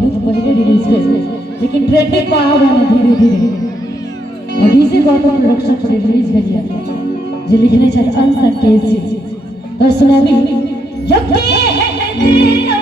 बहुत पहले रिलीज हुए, लेकिन ट्रेंडिंग में आ रहा है धीरे धीरे। और डीजे गौतम प्रोडक्शन पर रिलीज हो गया जो लिखने छत अनसक केस तो सुनाबी यके है दिलों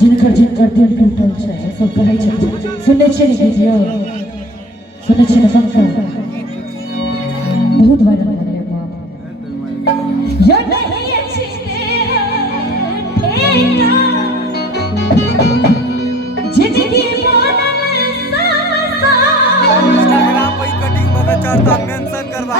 जिनकर जिनकर दिल टूटल छै सब कहै छै सुनै छै ने वीडियो सुनै छै ने सबका बहुत वायरल हो गया बाप यो नहीं अच्छी ठेका जिंदगी मोनल सासा इंस्टाग्राम पे कटिंग में चढ़ता मेंशन करवा